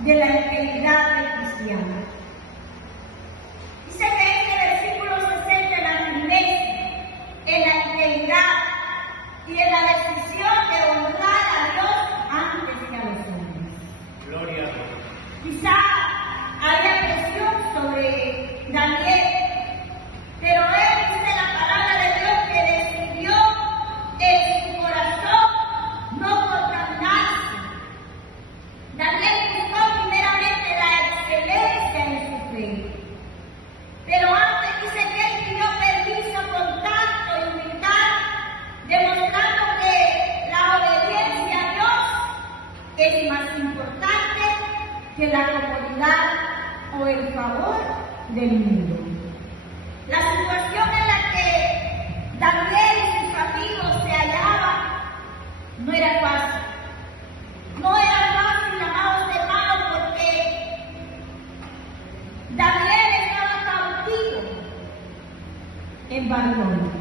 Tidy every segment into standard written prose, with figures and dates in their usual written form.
de la integridad del cristiano. Dice que este versículo se centra en la firmeza, en la integridad y en la decisión de honrar a Dios antes que a los hombres. Gloria a Dios. Quizá haya presión sobre Daniel, pero él dice la palabra de Dios que decidió en su corazón no contaminarse. Daniel buscó primeramente la excelencia en su fe, pero antes dice que él pidió permiso con tacto y humildad, demostrando que la obediencia a Dios es más importante que la comodidad o el favor del mundo. La situación en la que Daniel y sus amigos se hallaban no era fácil. No era fácil, amados hermanos, porque Daniel estaba cautivo en Babilonia.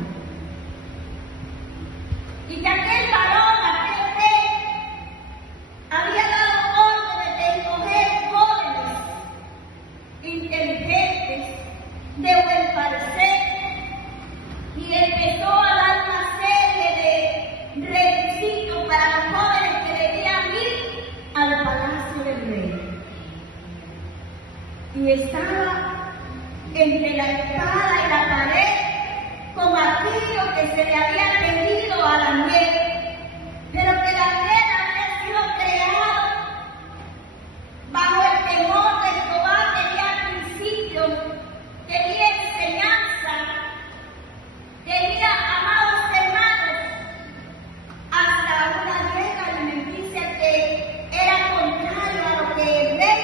Y que aquel varón, aquel rey, había dado órdenes de escoger jóvenes inteligentes, de buen parecer, y empezó a dar una serie de requisitos para los jóvenes que debían ir al palacio del rey. Y estaba entre la espada y la pared con aquello que se le había pedido a Daniel, pero que Daniel había sido creado bajo el temor de Jehová, tenía principios, tenía enseñanza, tenía, amados hermanos, hasta una dieta alimenticia que era contrario a lo que el rey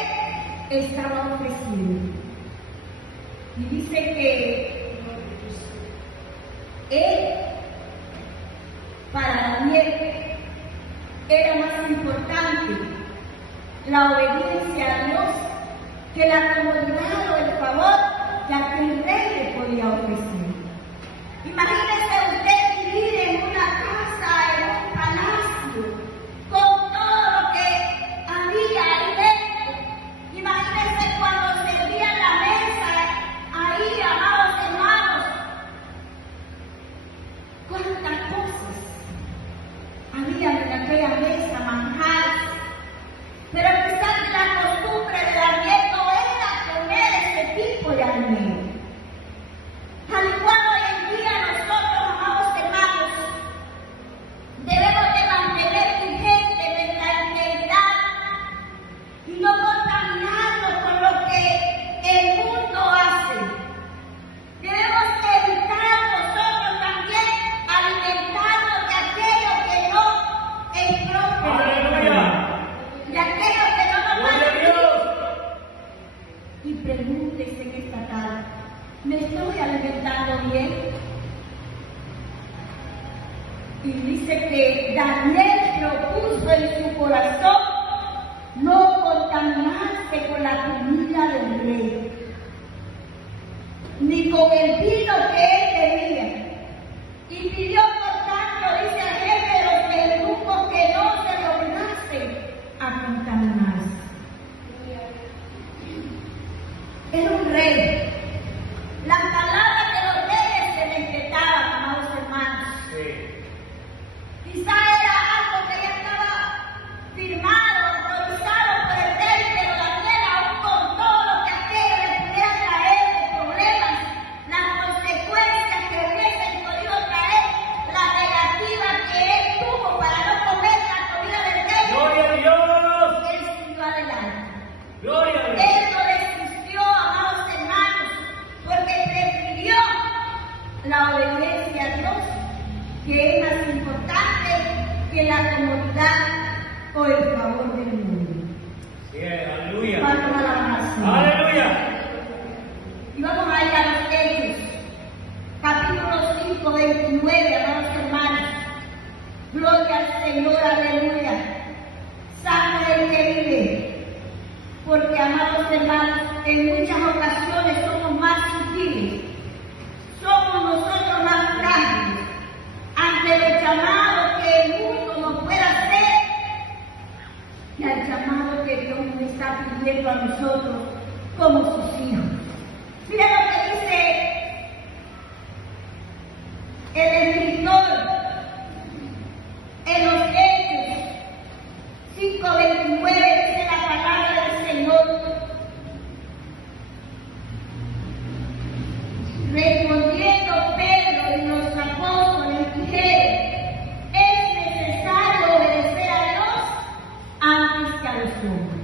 estaba ofreciendo. Y dice que él, para Daniel, era más importante la obediencia a Dios que la comodidad o el favor que aquel rey le podía ofrecer. Imagínese usted vivir en una casa, en un palacio, con todo lo que había ahí dentro. Imagínese cuando servían la mesa, ahí, amados hermanos, cuántas cosas había en aquella mesa, manjares. Pero quizás la costumbre de Daniel no era comer ese tipo de alimento. Al igual hoy en día nosotros, amados hermanos, debemos de mantener vigente nuestra integridad y no contaminarnos con lo que el mundo hace. Debemos evitar nosotros también alimentarnos de aquello que no es propio. ¡Aleluya! De aquello que no nos ¡Gloria a Dios! Y pregúntese en esta tarde, ¿me estoy alimentando bien? Y dice que Daniel propuso en su corazón no contaminarse con la comida del rey, ni con el vino que él bebía. Y pidió por tanto, dice al jefe de los eunucos, que no se le obligase a contaminarse. Era un rey. Las palabras de los reyes se respetaban, amados hermanos. Sí. Quizá era algo que ya estaba firmado, autorizado por el rey, pero Daniel, aún con todo lo que aquello le pudiera traer de problemas, las consecuencias que hubiesen podido traer, la negativa que él tuvo para no comer la comida del rey, ¡Gloria a Dios! él siguió adelante. ¡Gloria a Dios! Él no desistió, amados hermanos, porque prefirió la obediencia a Dios, que es más importante que la comodidad o el favor del mundo. Sí, aleluya. Vamos a la oración. ¡Aleluya! Y vamos a ir a los Hechos, capítulo 5, 29, amados hermanos. Gloria al Señor, aleluya. Santo el que vive. Porque, amados hermanos, en muchas ocasiones somos más sutiles, somos nosotros más frágiles ante el llamado que el mundo nos pueda hacer y al llamado que Dios nos está está pidiendo a nosotros como sus hijos. Mira lo que dice el escritor en los Hechos 5:29, dice la palabra del Señor. Respondiendo Pedro y los apóstoles dijeron: es necesario obedecer a Dios antes que a los hombres.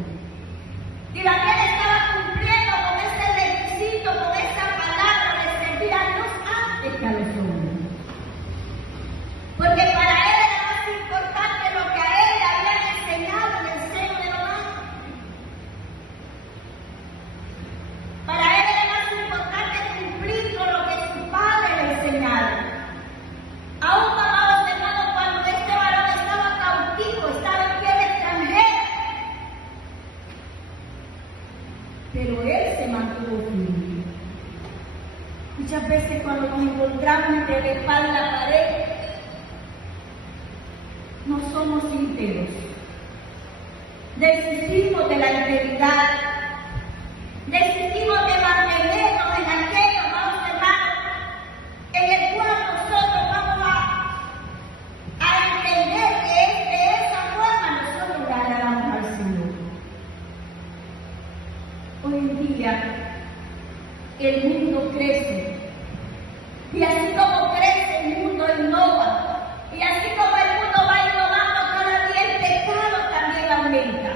Y Daniel estaba cumpliendo con ese requisito, con esa palabra de servir a Dios antes que a los hombres. Porque para él era más importante lo que a él le habían enseñado en el seno del hogar. Para él era más importante cumplir con lo que su padre le enseñaron. Aún, amados hermanos, cuando este varón estaba cautivo, estaba en tierra extranjera, pero él se mantuvo firme. Muchas veces cuando nos encontramos entre la espada y la pared, no somos íntegros. Desistimos de la integridad. Desistimos de mantenernos en aquello, amados hermanos, en el cual nosotros vamos a entender que de esa forma nosotros le agradamos al Señor. Hoy en día el mundo crece, y así como crece el mundo innova, y así como el mundo va innovando cada día, el pecado también aumenta.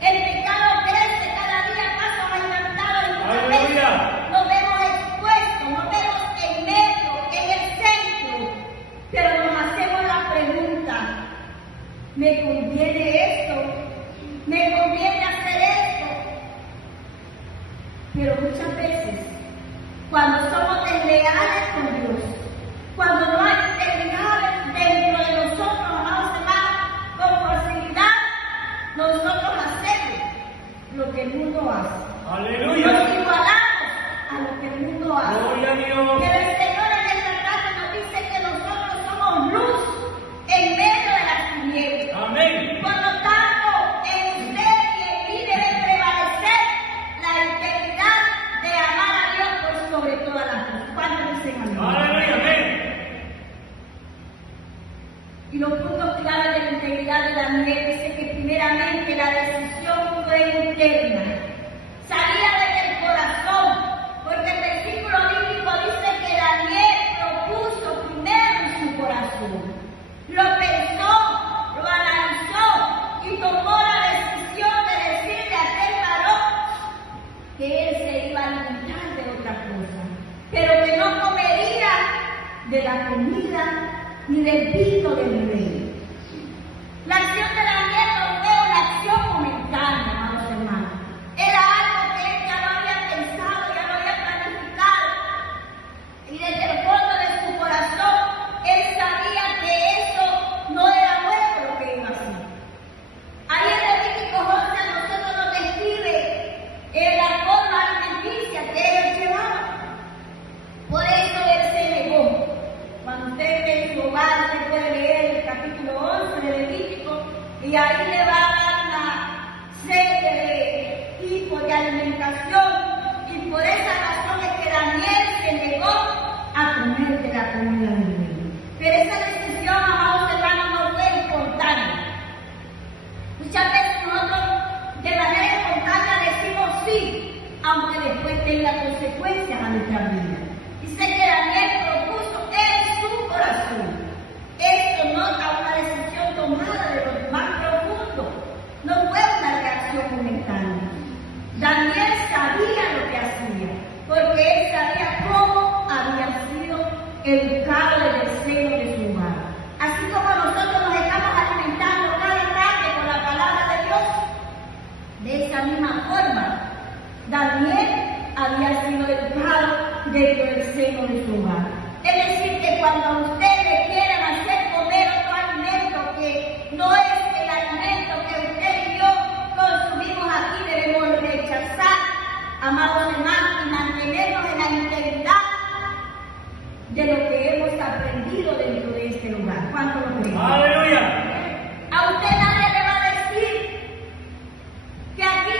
El pecado crece cada día más aumentado, y muchas veces nos vemos expuestos, nos vemos en medio, en el centro, pero nos hacemos la pregunta: ¿me conviene esto? ¿Me conviene hacer esto? Pero muchas veces, cuando somos desleales con Dios, cuando no hay integridad dentro de nosotros, amados hermanos, con facilidad, nosotros hacemos lo que el mundo hace. Aleluya. Nos igualamos a lo que el mundo hace. Gloria a Dios. Pero el Señor en esta tarde nos dice que nosotros somos luz en medio de las tinieblas. Amén. Por lo tanto, en usted y en mí debe prevalecer la integridad de amar a Dios por sobre todas las cosas. ¿Cuántos dicen amén? Aleluya. Amén. Y los puntos claves de la integridad de Daniel dice que primeramente la decisión fue interna. Salía desde el corazón, porque el versículo bíblico dice que Daniel propuso primero en su corazón. Lo pensó, lo analizó y tomó la decisión de decirle a aquel varón que él se iba a alimentar de otra cosa, pero que no comería de la comida ni del vino del rey. La acción de Daniel no fue una acción momentánea, amados hermanos. Era algo que él ya lo había pensado, ya lo había planificado. Y desde el fondo de su corazón, él sabía que eso no era bueno lo que iba a hacer. Ahí en Levítico 11 a nosotros nos describe la forma alimenticia que ellos llevaban. Por eso él se negó. Cuando usted ve en su hogar, usted puede leer el capítulo 11 de Levítico, y ahí le va a dar una serie de tipos de alimentación, y por esa razón es que Daniel se negó a comer de la comida del rey. Pero esa decisión, amados hermanos, no fue espontánea. Muchas veces nosotros de manera espontánea decimos sí, aunque después tenga consecuencias a nuestra vida. Dice que Daniel propuso en su corazón. Esto nota una decisión tomada de lo más profundo. No fue una reacción momentánea. Daniel sabía lo que hacía, porque él sabía cómo había sido educado en el seno de su hogar. Así como nosotros nos estamos alimentando cada tarde con la palabra de Dios, de esa misma forma, Daniel había sido educado dentro del seno de su hogar. Es decir, que cuando a usted le quieran hacer comer otro alimento que no es el alimento que usted y yo consumimos aquí, debemos rechazar, amados hermanos, y mantenernos en la integridad de lo que hemos aprendido dentro de este lugar. ¿Cuánto lo creen? Aleluya. A usted nadie le va a decir que aquí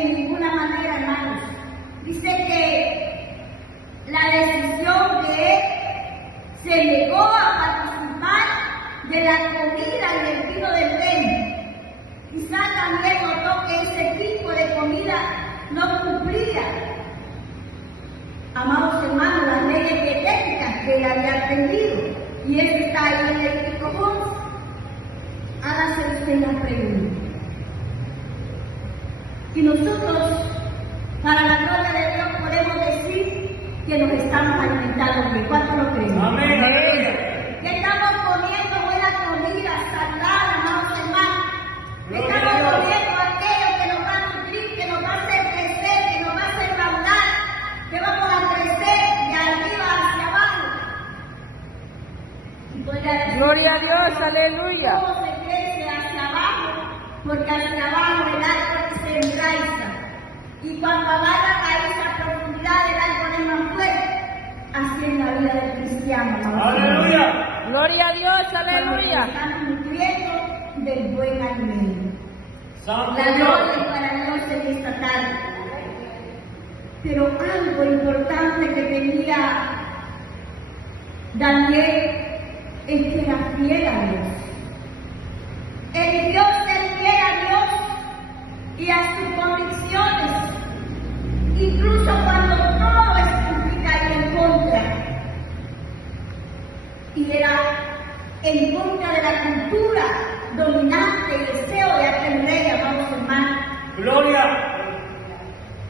en ninguna manera, hermanos. Dice que la decisión de él se negó a participar de la comida y el vino del reino. Quizá también notó que ese tipo de comida no cumplía, amados hermanos, las leyes dietéticas que él había aprendido. Y eso está ahí en Levítico 11. Hágase usted la pregunta. Y nosotros, para la gloria de Dios, podemos decir que nos estamos alimentando bien. ¿Cuánto lo creen? Amén. Aleluya. Que estamos comiendo buena comida, saludable, amados hermanos. Que estamos comiendo aquello que nos va a nutrir, que nos va a hacer crecer, que nos va a hacer madurar, que vamos a crecer de arriba hacia abajo. Y podría decir, Gloria a Dios, aleluya. ¿cómo se crece hacia abajo? Porque hacia abajo el árbol se enraiza. Y cuando agarra raíz a profundidad, el árbol es más fuerte. Así es la vida del cristiano, amados hermanos. Aleluya. Gloria a Dios, aleluya. Estamos nutriendo del buen alimento. Santo La Dios. gloria para Dios en esta tarde. Pero algo importante que tenía Daniel es que era fiel a Dios. Eligió ser fiel a Dios y a sus convicciones, incluso cuando todo estuviera en contra. Y era en contra de la cultura dominante y deseo de aquel rey, amados hermanos. Gloria.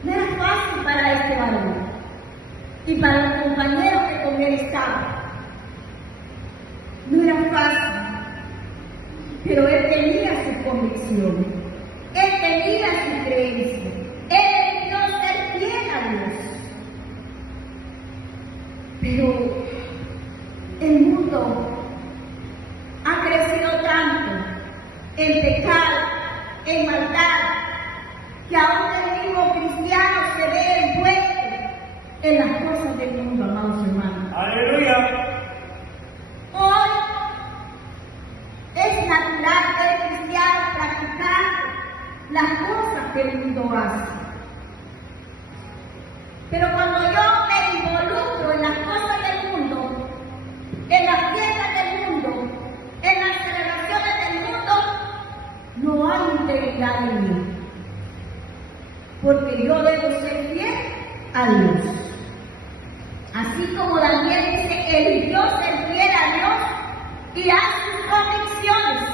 No era fácil para este varón y para los compañeros que con él estaban. No era fácil, pero él tenía sus convicciones, él tenía su creencia, él eligió ser fiel a Dios. Pero el mundo ha crecido tanto en pecado, en maldad, que aún el mismo cristiano se ve envuelto en las cosas del mundo, amados hermanos. Aleluya. Hoy es natural ver cristianos practicar las cosas que el mundo hace. Pero cuando yo me involucro en las cosas del mundo, en las fiestas del mundo, en las celebraciones del mundo, no hay integridad en mí. Porque yo debo ser fiel a Dios. Así como Daniel dice que eligió ser fiel a Dios y a sus convicciones,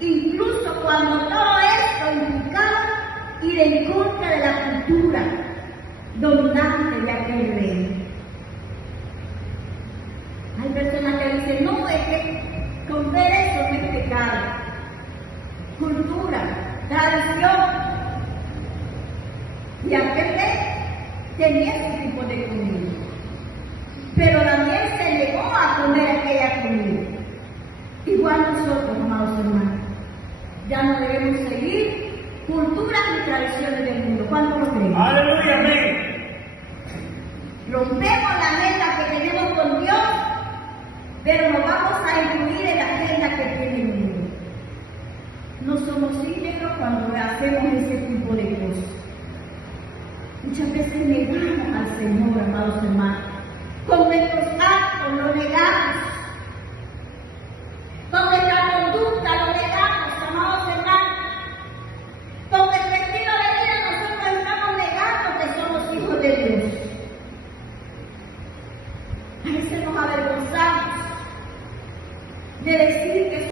incluso cuando todo esto implicaba ir en contra de la cultura dominante de aquel rey. Hay personas que dicen, no, es que con ver eso no es pecado. Cultura, tradición. Y aquel rey tenía ese tipo de comida. Pero Daniel se negó a comer aquella comida. Igual nosotros, amados hermanos, ya no debemos seguir culturas y tradiciones del mundo. ¿Cuánto lo creen? Aleluya. Amén. Rompemos la meta que tenemos con Dios, pero nos vamos a incluir en la agenda que tiene el mundo. No somos íntegros cuando hacemos ese tipo de cosas. Muchas veces negamos al Señor, amados hermanos. Con nuestros actos lo negamos.